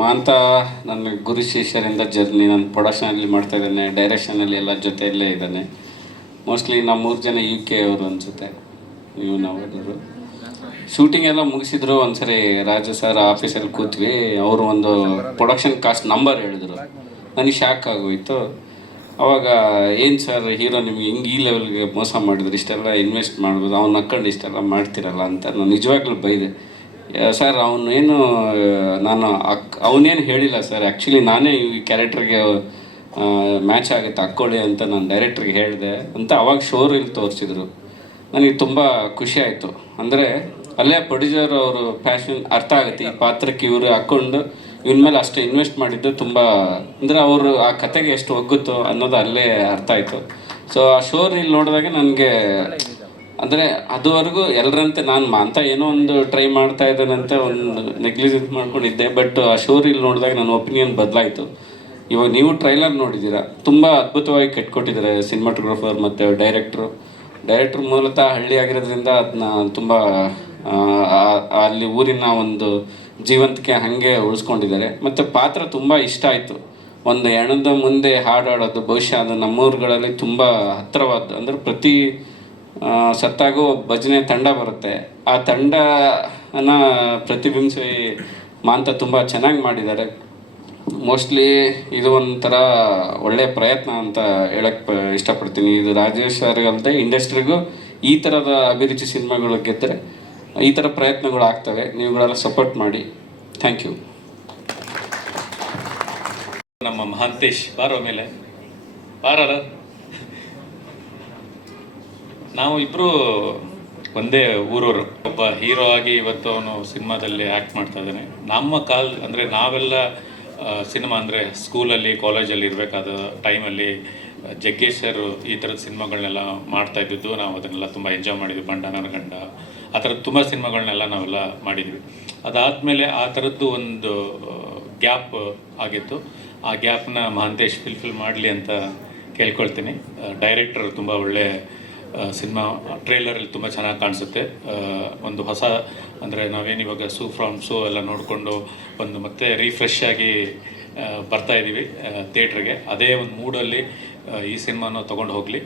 ಮಾಂತ ನನ್ನ ಗುರು ಶಿಷ್ಯರಿಂದ ಜರ್ನಿ ನಾನು ಪ್ರೊಡಕ್ಷನಲ್ಲಿ ಮಾಡ್ತಾ ಇದ್ದೇನೆ, ಡೈರೆಕ್ಷನಲ್ಲಿ ಎಲ್ಲ ಜೊತೆಯಲ್ಲೇ ಇದ್ದಾನೆ. ಮೋಸ್ಟ್ಲಿ ನಾವು 3 ಜನ UK ಅವರು ಅನಿಸುತ್ತೆ. ನೀವು ನಾವೆಲ್ಲರೂ ಶೂಟಿಂಗ್ ಎಲ್ಲ ಮುಗಿಸಿದ್ರು. ಒಂದ್ಸರಿ ರಾಜು ಸರ್ ಆಫೀಸಲ್ಲಿ ಕೂತ್ವಿ, ಅವರು ಒಂದು ಪ್ರೊಡಕ್ಷನ್ ಕಾಸ್ಟ್ ನಂಬರ್ ಹೇಳಿದ್ರು. ನನಗೆ ಶಾಕ್ ಆಗೋಯಿತು. ಅವಾಗ ಏನು ಸರ್ ಹೀರೋ ನಿಮ್ಗೆ ಹಿಂಗೆ ಈ ಲೆವೆಲ್ಗೆ ಮೋಸ ಮಾಡಿದ್ರು, ಇಷ್ಟೆಲ್ಲ ಇನ್ವೆಸ್ಟ್ ಮಾಡ್ಬೋದು, ಅವ್ನು ನಕ್ಕೊಂಡು ಇಷ್ಟೆಲ್ಲ ಮಾಡ್ತಿರಲ್ಲ ಅಂತ ನಾನು ನಿಜವಾಗ್ಲೂ ಬೈದೆ. ಸರ್ ಅವನೇನು ಅವನೇನು ಹೇಳಿಲ್ಲ ಸರ್, ಆ್ಯಕ್ಚುಲಿ ನಾನೇ ಈ ಕ್ಯಾರೆಕ್ಟ್ರಿಗೆ ಮ್ಯಾಚ್ ಆಗುತ್ತೆ ಹಾಕ್ಕೊಳ್ಳಿ ಅಂತ ನಾನು ಡೈರೆಕ್ಟ್ರಿಗೆ ಹೇಳಿದೆ ಅಂತ ಅವಾಗ ಶೋರಲ್ಲಿ ತೋರಿಸಿದ್ರು. ನನಗೆ ತುಂಬ ಖುಷಿ ಆಯಿತು. ಅಂದರೆ ಅಲ್ಲೇ ಪ್ರೊಡ್ಯೂಸರ್ ಅವರು ಪ್ಯಾಷನ್ ಅರ್ಥ ಆಗುತ್ತೆ, ಈ ಪಾತ್ರಕ್ಕೆ ಇವರು ಹಾಕ್ಕೊಂಡು ಇವನ ಮೇಲೆ ಅಷ್ಟು ಇನ್ವೆಸ್ಟ್ ಮಾಡಿದ್ದು ತುಂಬ, ಅಂದರೆ ಅವರು ಆ ಕತೆಗೆ ಎಷ್ಟು ಒಗ್ಗುತ್ತೋ ಅನ್ನೋದು ಅಲ್ಲೇ ಅರ್ಥ ಆಯಿತು. ಸೊ ಆ ಶೋ ರೀಲ್ ನೋಡಿದಾಗ ನನಗೆ, ಅಂದರೆ ಅದುವರೆಗೂ ಎಲ್ಲರಂತೆ ನಾನು ಅಂತ ಏನೋ ಒಂದು ಟ್ರೈ ಮಾಡ್ತಾ ಇದ್ದೇನಂತೆ ಒಂದು ನೆಗ್ಲಿಜೆನ್ಸ್ ಮಾಡ್ಕೊಂಡಿದ್ದೆ. ಬಟ್ ಆ ಶೋ ರೀಲ್ ನೋಡಿದಾಗ ನನ್ನ ಒಪಿನಿಯನ್ ಬದಲಾಯಿತು. ಇವಾಗ ನೀವು ಟ್ರೈಲರ್ ನೋಡಿದ್ದೀರಾ, ತುಂಬ ಅದ್ಭುತವಾಗಿ ಕಟ್ಕೊಟ್ಟಿದ್ದಾರೆ ಸಿನಿಮಾಟೋಗ್ರಫರ್ ಮತ್ತು ಡೈರೆಕ್ಟ್ರು ಮೂಲತಃ ಹಳ್ಳಿ ಆಗಿರೋದ್ರಿಂದ ಅದನ್ನ ತುಂಬ ಅಲ್ಲಿ ಊರಿನ ಒಂದು ಜೀವಂತಿಕೆ ಹಾಗೆ ಉಳಿಸ್ಕೊಂಡಿದ್ದಾರೆ. ಮತ್ತು ಪಾತ್ರ ತುಂಬ ಇಷ್ಟ ಆಯಿತು. ಒಂದು ಹೆಣದ ಮುಂದೆ ಹಾಡಾಡೋದು ಬಹುಶಃ ಅದು ನಮ್ಮೂರುಗಳಲ್ಲಿ ತುಂಬ ಹತ್ತಿರವಾದ್ದು. ಅಂದರೆ ಪ್ರತಿ ಸತ್ತಾಗೂ ಭಜನೆ ತಂಡ ಬರುತ್ತೆ, ಆ ತಂಡನ ಪ್ರತಿಬಿಂಬಿಸಿ ಮಾಂತ ತುಂಬ ಚೆನ್ನಾಗಿ ಮಾಡಿದ್ದಾರೆ. ಮೋಸ್ಟ್ಲಿ ಇದು ಒಂಥರ ಒಳ್ಳೆಯ ಪ್ರಯತ್ನ ಅಂತ ಹೇಳಕ್ಕೆ ಇಷ್ಟಪಡ್ತೀನಿ. ಇದು ರಾಜೇಶ್ ಅವ್ರಿಗಲ್ಲದೆ ಇಂಡಸ್ಟ್ರಿಗೂ ಈ ಥರದ ಅಭಿರುಚಿ ಸಿನಿಮಾಗಳು ಗೆದ್ದರೆ ಈ ಥರ ಪ್ರಯತ್ನಗಳು ಆಗ್ತವೆ. ನೀವುಗಳೆಲ್ಲ ಸಪೋರ್ಟ್ ಮಾಡಿ. Thank you. ನಮ್ಮ ಮಹಾಂತೇಶ್ ಬಾರೋ ಮೇಲೆ ಬಾರಲ್ಲ, ನಾವು ಇಬ್ಬರು ಒಂದೇ ಊರವರು. ಒಬ್ಬ ಹೀರೋ ಆಗಿ ಇವತ್ತು ಅವನು ಸಿನಿಮಾದಲ್ಲಿ ಆ್ಯಕ್ಟ್ ಮಾಡ್ತಾ ಇದ್ದಾನೆ. ನಮ್ಮ ಅಂದರೆ ನಾವೆಲ್ಲ ಸಿನಿಮಾ ಅಂದರೆ ಸ್ಕೂಲಲ್ಲಿ ಕಾಲೇಜಲ್ಲಿ ಇರಬೇಕಾದ ಟೈಮಲ್ಲಿ ಜಗ್ಗೇಶ್ ಸರ್ ಈ ಥರದ ಸಿನಿಮಾಗಳನ್ನೆಲ್ಲ ಮಾಡ್ತಾ ಇದ್ದಿದ್ದು, ನಾವು ಅದನ್ನೆಲ್ಲ ತುಂಬ ಎಂಜಾಯ್ ಮಾಡಿದ್ವಿ. ಬಂಡ ನರಗಂಡ ಆ ಥರದ್ದು ತುಂಬ ಸಿನಿಮಾಗಳನ್ನೆಲ್ಲ ನಾವೆಲ್ಲ ಮಾಡಿದ್ವಿ. ಅದಾದಮೇಲೆ ಆ ಥರದ್ದು ಒಂದು ಗ್ಯಾಪ್ ಆಗಿತ್ತು. ಆ ಗ್ಯಾಪ್ನ ಮಹಾಂತೇಶ್ ಫಿಲ್ ಮಾಡಲಿ ಅಂತ ಕೇಳ್ಕೊಳ್ತೀನಿ. ಡೈರೆಕ್ಟರ್ ತುಂಬ ಒಳ್ಳೆ ಸಿನಿಮಾ, ಟ್ರೇಲರಲ್ಲಿ ತುಂಬ ಚೆನ್ನಾಗಿ ಕಾಣಿಸುತ್ತೆ. ಒಂದು ಹೊಸ, ಅಂದರೆ ನಾವೇನಿವಾಗ ಫ್ರಾಮ್ ಶೋ ಎಲ್ಲ ನೋಡಿಕೊಂಡು ಒಂದು ಮತ್ತೆ ರಿಫ್ರೆಶ್ ಆಗಿ ಬರ್ತಾಯಿದ್ದೀವಿ ಥಿಯೇಟ್ರಿಗೆ. ಅದೇ ಒಂದು ಮೂಡಲ್ಲಿ ಈ ಸಿನಿಮಾನ ತೊಗೊಂಡು ಹೋಗಲಿ.